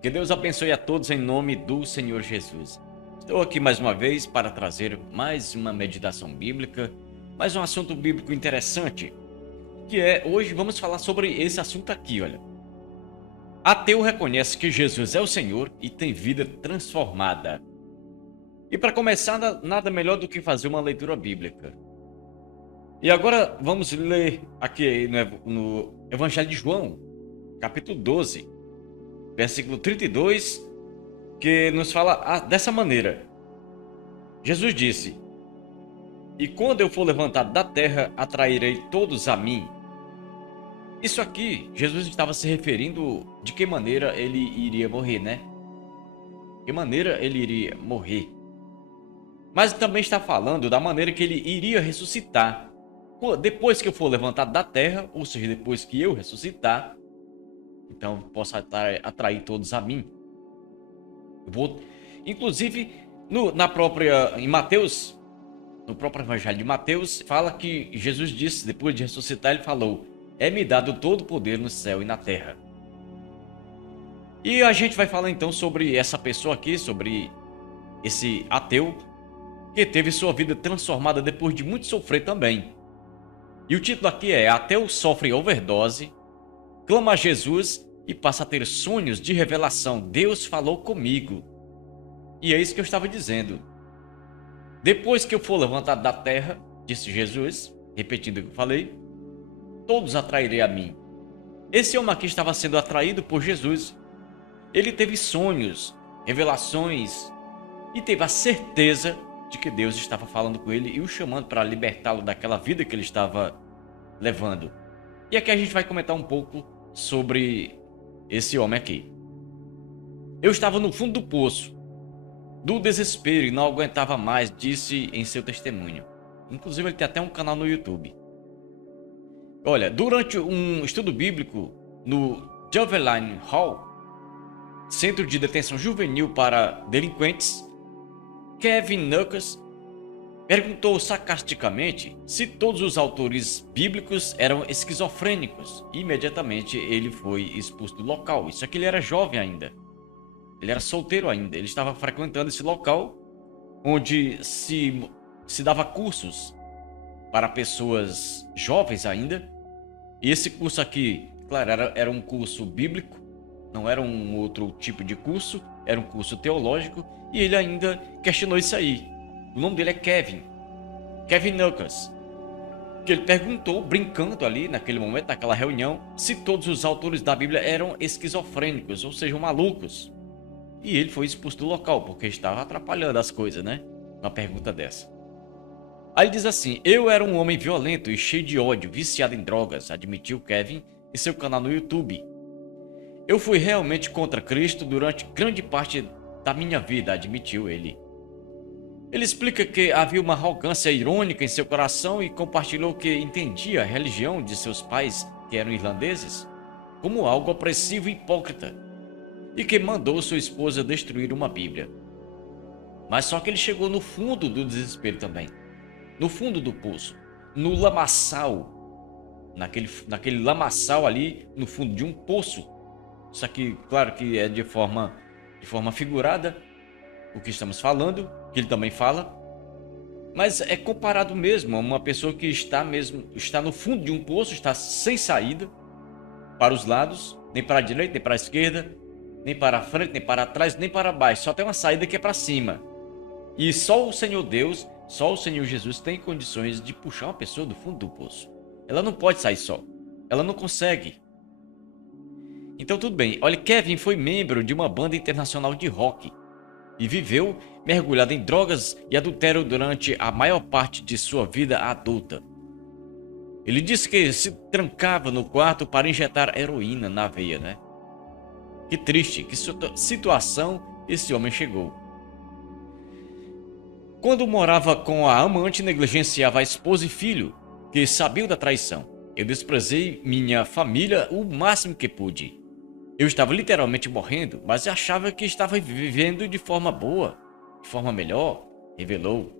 Que Deus abençoe a todos em nome do Senhor Jesus. Estou aqui mais uma vez para trazer mais uma meditação bíblica, mais um assunto bíblico interessante, que é hoje vamos falar sobre esse assunto aqui, olha. Ateu reconhece que Jesus é o Senhor e tem vida transformada. E para começar, nada melhor do que fazer uma leitura bíblica. E agora vamos ler aqui no Evangelho de João, capítulo 12. Versículo 32, que nos fala dessa maneira. Jesus disse: "E quando eu for levantado da terra, atrairei todos a mim." Isso aqui, Jesus estava se referindo de que maneira ele iria morrer, né? De que maneira ele iria morrer. Mas também está falando da maneira que ele iria ressuscitar. Depois que eu for levantado da terra, ou seja, depois que eu ressuscitar, então posso atrair todos a mim. Inclusive, em Mateus, no próprio Evangelho de Mateus, fala que Jesus disse, depois de ressuscitar, ele falou: "É-me dado todo o poder no céu e na terra." E a gente vai falar então sobre essa pessoa aqui, sobre esse ateu, que teve sua vida transformada depois de muito sofrer também. E o título aqui é: "Ateu sofre overdose, clama a Jesus e passa a ter sonhos de revelação. Deus falou comigo." E é isso que eu estava dizendo. Depois que eu for levantado da terra, disse Jesus, repetindo o que eu falei, todos atrairei a mim. Esse homem aqui estava sendo atraído por Jesus. Ele teve sonhos, revelações e teve a certeza de que Deus estava falando com ele e o chamando para libertá-lo daquela vida que ele estava levando. E aqui a gente vai comentar um pouco sobre esse homem aqui. "Eu estava no fundo do poço, do desespero e não aguentava mais", disse em seu testemunho. Inclusive ele tem até um canal no YouTube. Olha, durante um estudo bíblico no Juvenile Hall, Centro de Detenção Juvenil para Delinquentes, Kevin Nuckas perguntou sarcasticamente se todos os autores bíblicos eram esquizofrênicos. Imediatamente ele foi expulso do local. Isso aqui ele era jovem ainda. Ele era solteiro ainda. Ele estava frequentando esse local onde se dava cursos para pessoas jovens ainda. E esse curso aqui, claro, era um curso bíblico. Não era um outro tipo de curso. Era um curso teológico. E ele ainda questionou isso aí. O nome dele é Kevin Nuckas, que ele perguntou, brincando ali naquele momento, naquela reunião, se todos os autores da Bíblia eram esquizofrênicos, ou seja, malucos. E ele foi expulso do local, porque estava atrapalhando as coisas, né? Uma pergunta dessa. Aí ele diz assim: "Eu era um homem violento e cheio de ódio, viciado em drogas", admitiu Kevin em seu canal no YouTube. "Eu fui realmente contra Cristo durante grande parte da minha vida", admitiu ele. Ele explica que havia uma arrogância irônica em seu coração e compartilhou que entendia a religião de seus pais, que eram irlandeses, como algo opressivo e hipócrita, e que mandou sua esposa destruir uma Bíblia. Mas só que ele chegou no fundo do desespero também, no fundo do poço, no lamaçal, naquele lamaçal ali no fundo de um poço. Isso aqui, claro que é de forma figurada, o que estamos falando, que ele também fala, mas é comparado mesmo a uma pessoa que está no fundo de um poço, está sem saída para os lados, nem para a direita, nem para a esquerda, nem para a frente, nem para trás, nem para baixo, só tem uma saída que é para cima. E só o Senhor Deus, só o Senhor Jesus tem condições de puxar uma pessoa do fundo do poço. Ela não pode sair só, ela não consegue. Então tudo bem, olha, Kevin foi membro de uma banda internacional de rock e viveu mergulhado em drogas e adultério durante a maior parte de sua vida adulta. Ele disse que se trancava no quarto para injetar heroína na veia, né? Que triste, que situação esse homem chegou. Quando morava com a amante, negligenciava a esposa e filho, que sabiam da traição. "Eu desprezei minha família o máximo que pude. Eu estava literalmente morrendo, mas achava que estava vivendo de forma boa, de forma melhor", revelou.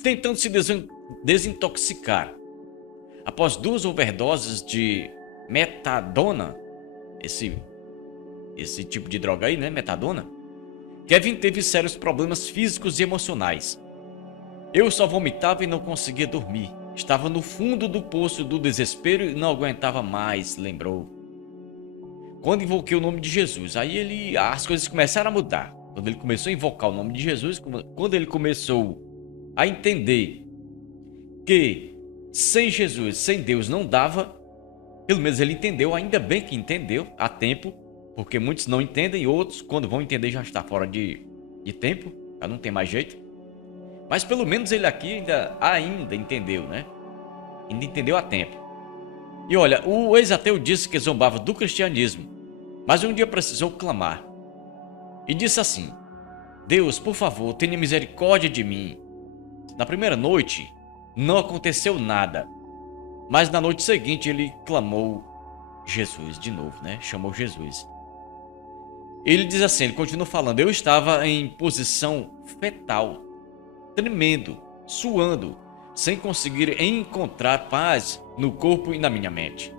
Tentando se desintoxicar. Após 2 overdoses de metadona, esse esse tipo de droga aí, né, metadona, Kevin teve sérios problemas físicos e emocionais. Eu só vomitava e não conseguia dormir. Estava no fundo do poço do desespero e não aguentava mais, lembrou. Quando invoquei o nome de Jesus, aí as coisas começaram a mudar. Quando ele começou a invocar o nome de Jesus, quando ele começou a entender que sem Jesus, sem Deus não dava, pelo menos ele entendeu, ainda bem que entendeu a tempo, porque muitos não entendem e outros, quando vão entender, já está fora de tempo, já não tem mais jeito. Mas pelo menos ele aqui ainda entendeu, né? Ainda entendeu a tempo. E olha, o ex-ateu disse que zombava do cristianismo, mas um dia precisou clamar. E disse assim: Deus, por favor, tenha misericórdia de mim. Na primeira noite, não aconteceu nada. Mas na noite seguinte ele clamou Jesus de novo, né? Chamou Jesus. Ele diz assim, ele continua falando: eu estava em posição fetal, tremendo, suando, sem conseguir encontrar paz no corpo e na minha mente.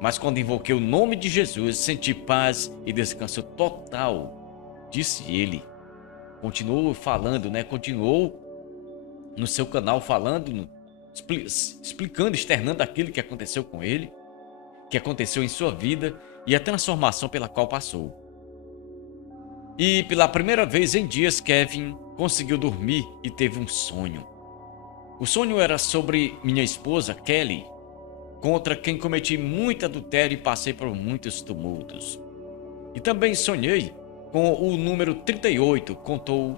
Mas quando invoquei o nome de Jesus, senti paz e descanso total, disse ele. Continuou falando, né? Continuou no seu canal falando, explicando, externando aquilo que aconteceu com ele, que aconteceu em sua vida e a transformação pela qual passou. E pela primeira vez em dias, Kevin conseguiu dormir e teve um sonho. O sonho era sobre minha esposa, Kelly, contra quem cometi muito adultério e passei por muitos tumultos. E também sonhei com o número 38, contou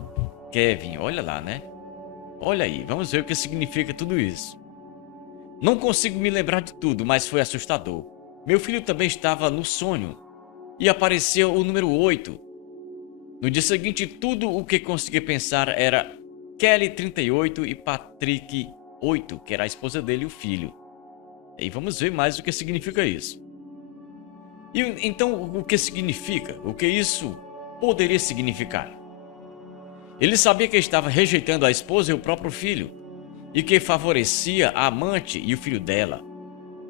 Kevin. Olha lá, né? Olha aí, vamos ver o que significa tudo isso. Não consigo me lembrar de tudo, mas foi assustador. Meu filho também estava no sonho e apareceu o número 8. No dia seguinte, tudo o que consegui pensar era Kelly 38 e Patrick 8, que era a esposa dele e o filho. E vamos ver mais o que significa isso. E então, o que significa? O que isso poderia significar? Ele sabia que estava rejeitando a esposa e o próprio filho, e que favorecia a amante e o filho dela.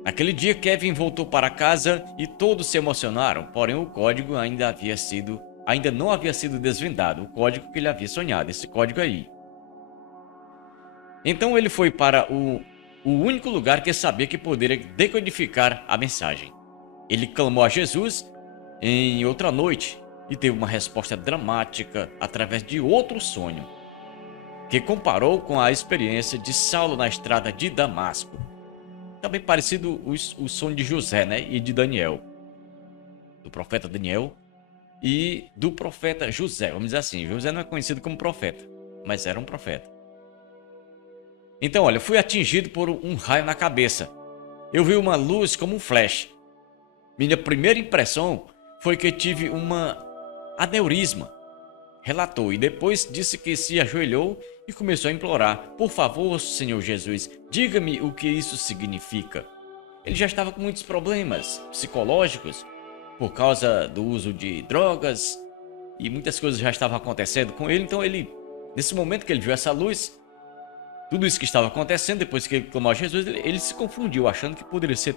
Naquele dia, Kevin voltou para casa e todos se emocionaram, porém o código ainda não havia sido desvendado, o código que ele havia sonhado, esse código aí. Então ele foi para o único lugar que sabia que poderia decodificar a mensagem. Ele clamou a Jesus em outra noite e teve uma resposta dramática através de outro sonho, que comparou com a experiência de Saulo na estrada de Damasco. Também parecido o sonho de José, né, e de Daniel, do profeta Daniel e do profeta José. Vamos dizer assim, José não é conhecido como profeta, mas era um profeta. Então, olha, fui atingido por um raio na cabeça. Eu vi uma luz como um flash. Minha primeira impressão foi que tive uma aneurisma, relatou, e depois disse que se ajoelhou e começou a implorar: por favor, Senhor Jesus, diga-me o que isso significa. Ele já estava com muitos problemas psicológicos por causa do uso de drogas e muitas coisas já estavam acontecendo com ele. Então nesse momento que ele viu essa luz, tudo isso que estava acontecendo, depois que ele clamou a Jesus, ele se confundiu, achando que poderia ser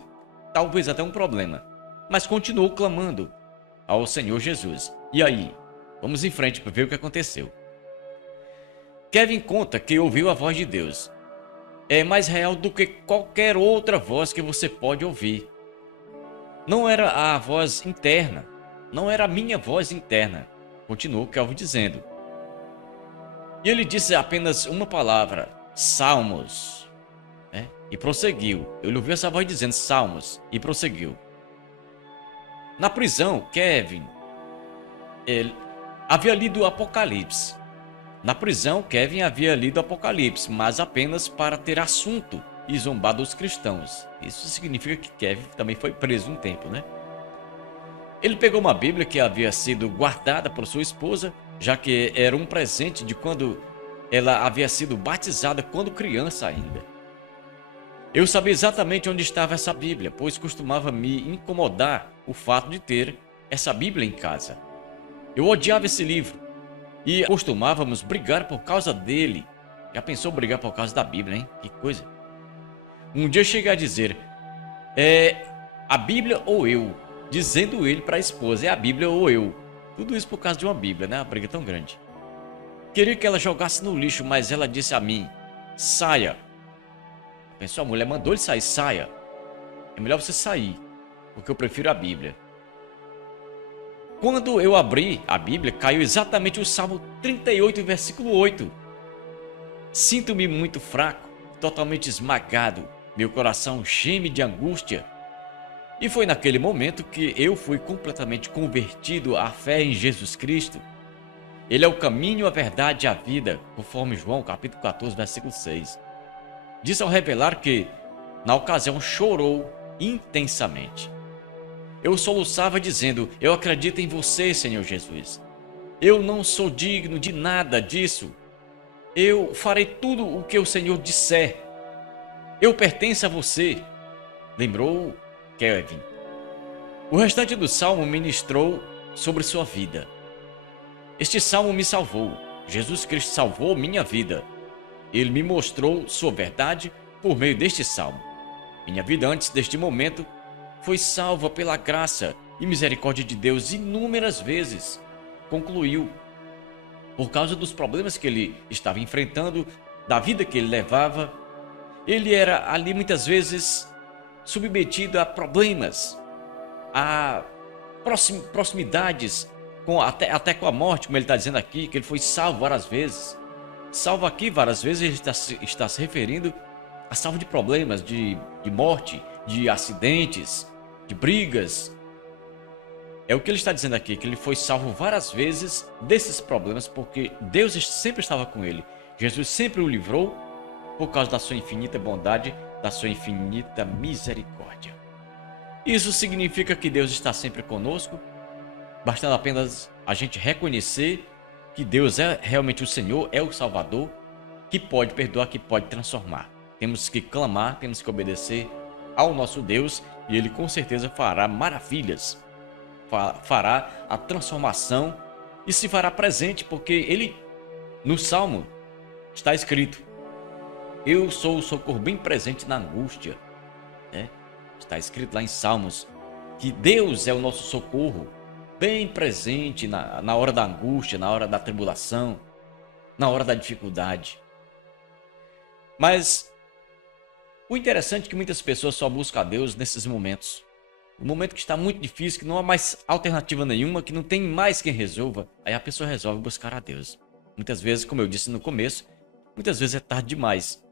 talvez até um problema. Mas continuou clamando ao Senhor Jesus. E aí? Vamos em frente para ver o que aconteceu. Kevin conta que ouviu a voz de Deus. É mais real do que qualquer outra voz que você pode ouvir. Não era a voz interna, não era a minha voz interna, continuou Kelvin dizendo. E ele disse apenas uma palavra: Salmos, né? E prosseguiu. Ele ouviu essa voz dizendo Salmos e prosseguiu. Na prisão, Kevin havia lido o Apocalipse. Na prisão, Kevin havia lido o Apocalipse, mas apenas para ter assunto e zombar dos cristãos. Isso significa que Kevin também foi preso um tempo, né? Ele pegou uma Bíblia que havia sido guardada por sua esposa, já que era um presente de quando ela havia sido batizada quando criança ainda. Eu sabia exatamente onde estava essa Bíblia, pois costumava me incomodar o fato de ter essa Bíblia em casa. Eu odiava esse livro e costumávamos brigar por causa dele. Já pensou brigar por causa da Bíblia, hein? Que coisa. Um dia cheguei a dizer: a Bíblia ou eu? dizendo ele para a esposa: é a Bíblia ou eu. Tudo isso por causa de uma Bíblia, né? Uma briga tão grande. Queria que ela jogasse no lixo, mas ela disse a mim: saia. Pensou, a mulher mandou ele sair, saia. É melhor você sair, porque eu prefiro a Bíblia. Quando eu abri a Bíblia, caiu exatamente o Salmo 38, versículo 8. Sinto-me muito fraco, totalmente esmagado. Meu coração geme de angústia. E foi naquele momento que eu fui completamente convertido à fé em Jesus Cristo. Ele é o caminho, a verdade e a vida, conforme João capítulo 14, versículo 6. Disse ao revelar que, na ocasião, chorou intensamente. Eu soluçava dizendo: eu acredito em você, Senhor Jesus. Eu não sou digno de nada disso. Eu farei tudo o que o Senhor disser. Eu pertenço a você. Lembrou Kevin. O restante do salmo ministrou sobre sua vida. Este salmo me salvou. Jesus Cristo salvou minha vida. Ele me mostrou sua verdade por meio deste salmo. Minha vida antes deste momento foi salva pela graça e misericórdia de Deus inúmeras vezes. Concluiu. Por causa dos problemas que ele estava enfrentando, da vida que ele levava, ele era ali muitas vezes submetido a problemas, a proximidades, até com a morte, como ele está dizendo aqui, que ele foi salvo várias vezes. Salvo aqui várias vezes, ele está se referindo a salvo de problemas, de morte, de acidentes, de brigas. É o que ele está dizendo aqui, que ele foi salvo várias vezes desses problemas, porque Deus sempre estava com ele. Jesus sempre o livrou por causa da sua infinita bondade, da sua infinita misericórdia. Isso significa que Deus está sempre conosco, bastando apenas a gente reconhecer que Deus é realmente o Senhor, é o Salvador, que pode perdoar, que pode transformar. Temos que clamar, temos que obedecer ao nosso Deus e Ele com certeza fará maravilhas. Fará a transformação e se fará presente, porque ele, no Salmo, está escrito: eu sou o socorro bem presente na angústia. Está escrito lá em Salmos que Deus é o nosso socorro bem presente na hora da angústia, na hora da tribulação, na hora da dificuldade. Mas o interessante é que muitas pessoas só buscam a Deus nesses momentos. No momento que está muito difícil, que não há mais alternativa nenhuma, que não tem mais quem resolva, aí a pessoa resolve buscar a Deus. Muitas vezes, como eu disse no começo, muitas vezes é tarde demais.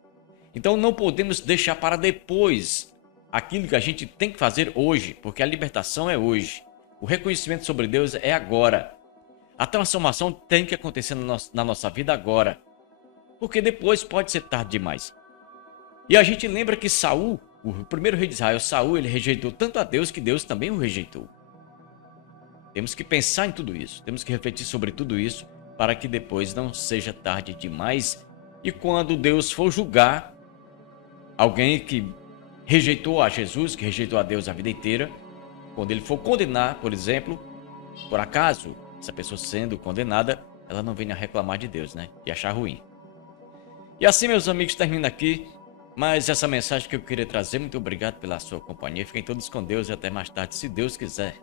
Então não podemos deixar para depois aquilo que a gente tem que fazer hoje, porque a libertação é hoje. O reconhecimento sobre Deus é agora. A transformação tem que acontecer na nossa vida agora, porque depois pode ser tarde demais. E a gente lembra que Saul, o primeiro rei de Israel, Saul, ele rejeitou tanto a Deus que Deus também o rejeitou. Temos que pensar em tudo isso, temos que refletir sobre tudo isso para que depois não seja tarde demais. E quando Deus for julgar alguém que rejeitou a Jesus, que rejeitou a Deus a vida inteira, quando ele for condenar, por exemplo, por acaso, essa pessoa sendo condenada, ela não venha reclamar de Deus, né? E achar ruim. E assim, meus amigos, termina aqui mais essa mensagem que eu queria trazer. Muito obrigado pela sua companhia. Fiquem todos com Deus e até mais tarde, se Deus quiser.